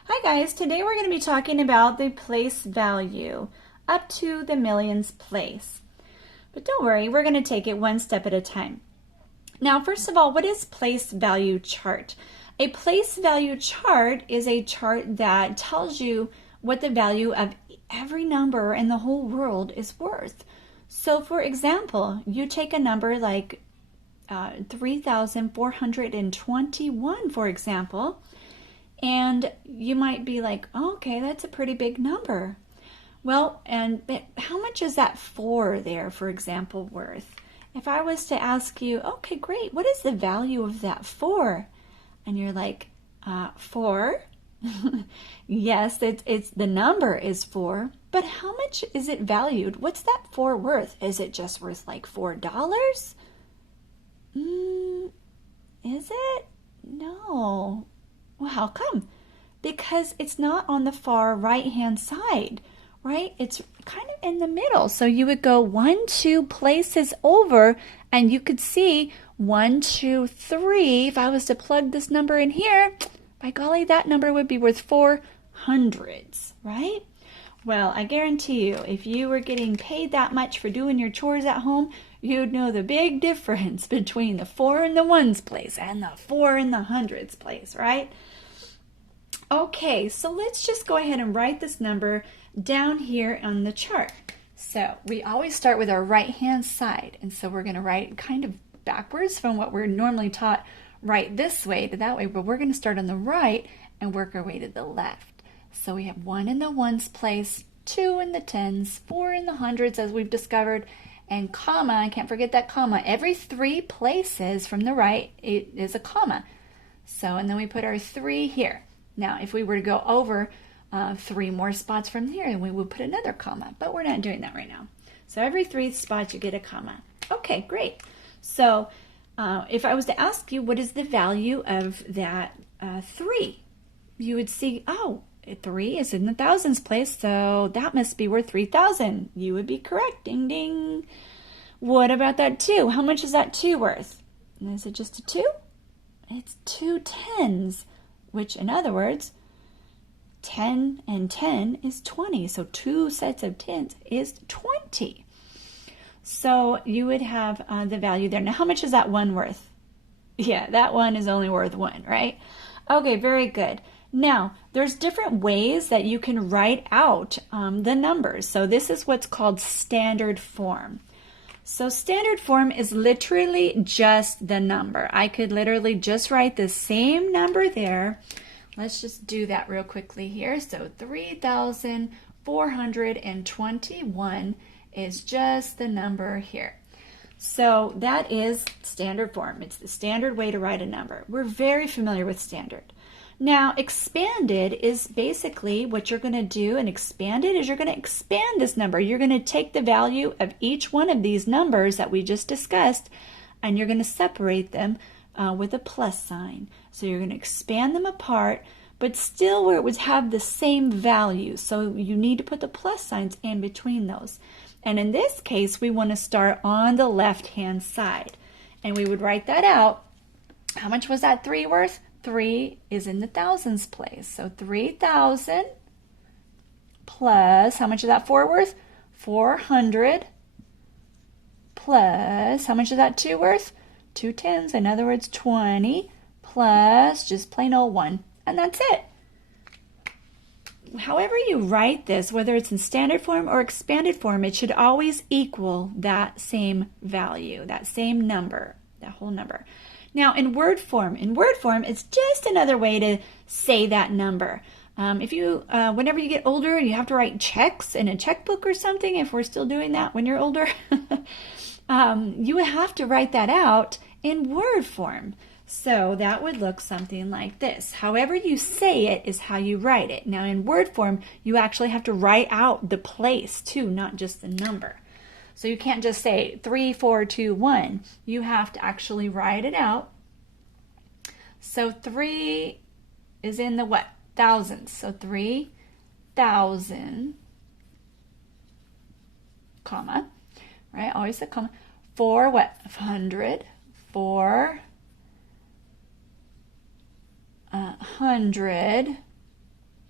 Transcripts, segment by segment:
Hi guys, today we're going to be talking about the place value up to the millions place. But don't worry, we're going to take it one step at a time. Now, first of all, what is place value chart? A place value chart is a chart that tells you what the value of every number in the whole world is worth. So for example, you take a number like 3,421, for example, and you might be like, oh, okay, that's a pretty big number. Well, but how much is that 4 there, for example, worth? If I was to ask you, okay, great, what is the value of that 4? And you're like, 4? Yes, it's the number is 4, but how much is it valued? What's that 4 worth? Is it just worth like $4? Is it? No. Well, how come? Because it's not on the far right-hand side, right? It's kind of in the middle. So you would go 1, 2 places over, and you could see 1, 2, 3. If I was to plug this number in here, by golly, that number would be worth 400s, right? Well, I guarantee you, if you were getting paid that much for doing your chores at home, you'd know the big difference between the 4 in the ones place and the 4 in the hundreds place, right? Okay, so let's just go ahead and write this number down here on the chart. So we always start with our right-hand side, and so we're going to write kind of backwards from what we're normally taught, right this way to that way, but we're going to start on the right and work our way to the left. So we have 1 in the ones place, 2 in the tens, 4 in the hundreds, as we've discovered, and comma, I can't forget that comma. Every 3 places from the right, it is a comma. So, and then we put our 3 here. Now, if we were to go over 3 more spots from here, then we would put another comma, but we're not doing that right now. So every 3 spots, you get a comma. Okay, great. So if I was to ask you, what is the value of that 3? You would see, oh, 3 is in the thousands place, so that must be worth 3,000. You would be correct. Ding, ding. What about that 2? How much is that 2 worth? Is it just a 2? It's 2 tens, which in other words, 10 and 10 is 20. So 2 sets of tens is 20. So you would have the value there. Now, how much is that 1 worth? Yeah, that 1 is only worth 1, right? Okay, very good. Now, there's different ways that you can write out the numbers. So this is what's called standard form. So standard form is literally just the number. I could literally just write the same number there. Let's just do that real quickly here. So 3,421 is just the number here. So that is standard form. It's the standard way to write a number. We're very familiar with standard. Now, expanded is basically what you're going to do, and expanded is you're going to expand this number. You're going to take the value of each one of these numbers that we just discussed, and you're going to separate them with a plus sign. So you're going to expand them apart, but still where it would have the same value. So you need to put the plus signs in between those. And in this case, we want to start on the left-hand side. And we would write that out. How much was that 3 worth? 3 is in the thousands place. So 3,000 plus, how much is that 4 worth? 400 plus, how much is that 2 worth? 2 tens, in other words, 20 plus just plain old 1. And that's it. However you write this, whether it's in standard form or expanded form, it should always equal that same value, that same number, that whole number. Now, in word form, it's just another way to say that number. If you, whenever you get older, you have to write checks in a checkbook or something, if we're still doing that when you're older, you would have to write that out in word form. So that would look something like this. However you say it is how you write it. Now, in word form, you actually have to write out the place too, not just the number. So you can't just say 3, 4, 2, 1. You have to actually write it out. So 3 is in the what? Thousands. So 3,000, comma, right? Always a comma. 4 what? 100. 400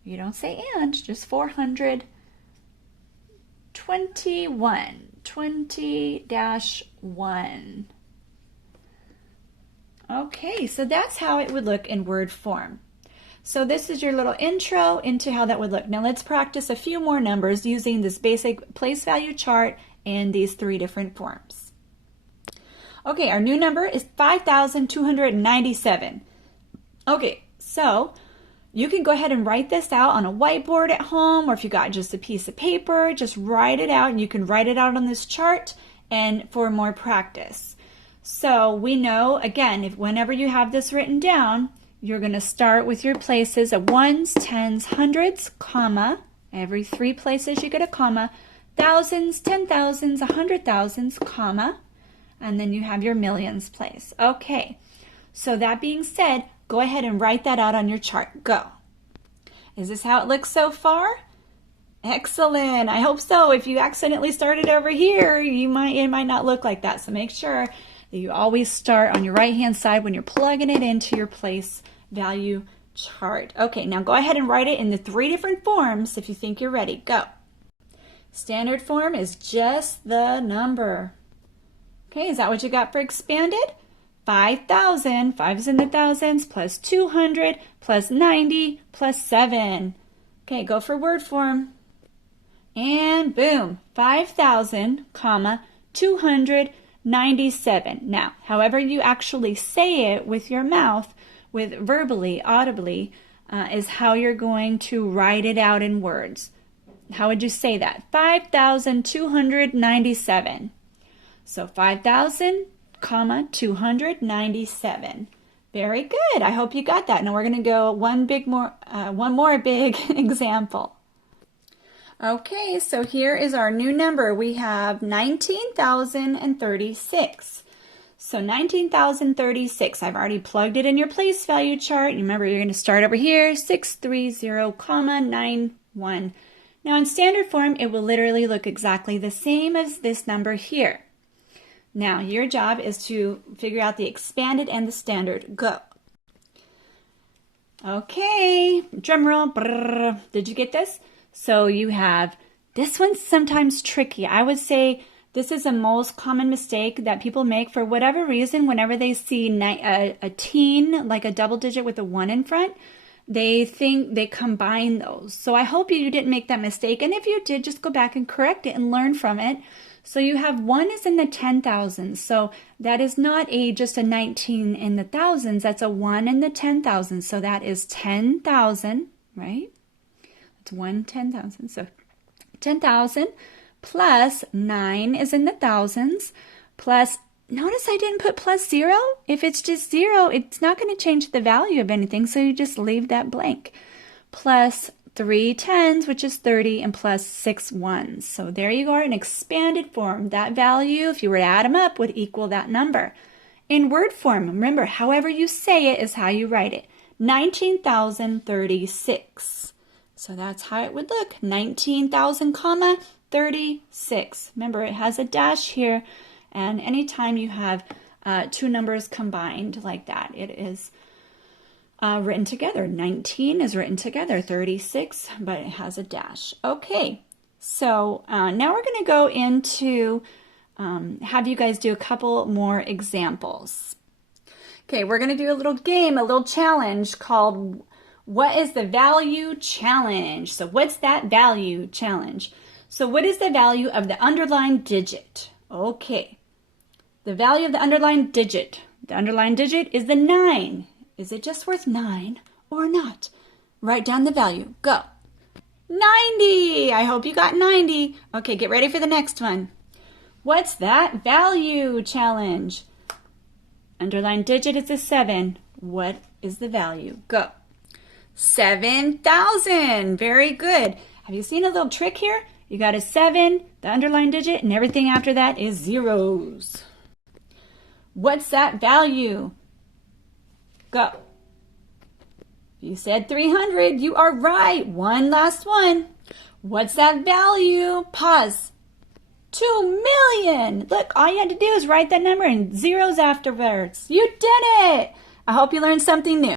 You don't say and, just 421. 20-1. Okay, so that's how it would look in word form. So this is your little intro into how that would look. Now let's practice a few more numbers using this basic place value chart and these three different forms. Okay, our new number is 5,297. Okay, so you can go ahead and write this out on a whiteboard at home, or if you got just a piece of paper, just write it out, and you can write it out on this chart and for more practice. So we know, again, whenever you have this written down, you're going to start with your places of ones, tens, hundreds, comma. Every 3 places you get a comma. Thousands, 10,000s, 100,000s, comma. And then you have your millions place. Okay, so that being said, go ahead and write that out on your chart. Go. Is this how it looks so far? Excellent. I hope so. If you accidentally started over here, it might not look like that. So make sure that you always start on your right-hand side when you're plugging it into your place value chart. Okay, now go ahead and write it in the 3 different forms if you think you're ready. Go. Standard form is just the number. Okay, is that what you got for expanded? 5,000, 5 is in the thousands, plus 200, plus 90, plus 7. Okay, go for word form. And boom, 5,000, comma, 297. Now, however you actually say it with your mouth, with verbally, audibly, is how you're going to write it out in words. How would you say that? 5,297. So 5,000, comma, 297. Very good. I hope you got that. Now we're going to go one more big example. Okay, so here is our new number. We have 19,036. So 19,036. I've already plugged it in your place value chart. You remember you're going to start over here, 630, comma, 91. Now in standard form, it will literally look exactly the same as this number here. Now your job is to figure out the expanded and the standard. Go. Okay, drum roll. Brrr. Did you get this? So you have, this one's sometimes tricky. I would say this is the most common mistake that people make for whatever reason. Whenever they see a teen, like a double digit with a 1 in front, they think they combine those. So I hope you didn't make that mistake. And if you did, just go back and correct it and learn from it. So you have 1 is in the 10,000s. So that is not just a 19 in the thousands. That's a 1 in the 10,000. So that is 10,000, right? It's 1 10,000. So 10,000 plus 9 is in the thousands, plus, notice I didn't put plus 0. If it's just 0, it's not going to change the value of anything, so you just leave that blank. Plus 3 10s, which is 30, and plus 6 1s. So there you are in expanded form. That value, if you were to add them up, would equal that number. In word form, remember, however you say it is how you write it. 19,036. So that's how it would look. 19,000, comma, 36. Remember, it has a dash here, and anytime you have 2 numbers combined like that, it is written together. 19 is written together, 36, but it has a dash. Okay, so now we're going to go into have you guys do a couple more examples. Okay, we're going to do a little game, a little challenge called What is the Value Challenge? So what's that value challenge? So what is the value of the underlined digit? Okay, the value of the underlined digit. The underlined digit is the 9. Is it just worth 9 or not? Write down the value. Go. 90. I hope you got 90. Okay, get ready for the next one. What's that value challenge? Underlined digit is a 7. What is the value? Go. 7,000. Very good. Have you seen a little trick here? You got a 7, the underlined digit, and everything after that is zeros. What's that value? Go. You said 300. You are right. One last one. What's that value? Pause. 2 million. Look, all you had to do is write that number and zeros afterwards. You did it. I hope you learned something new.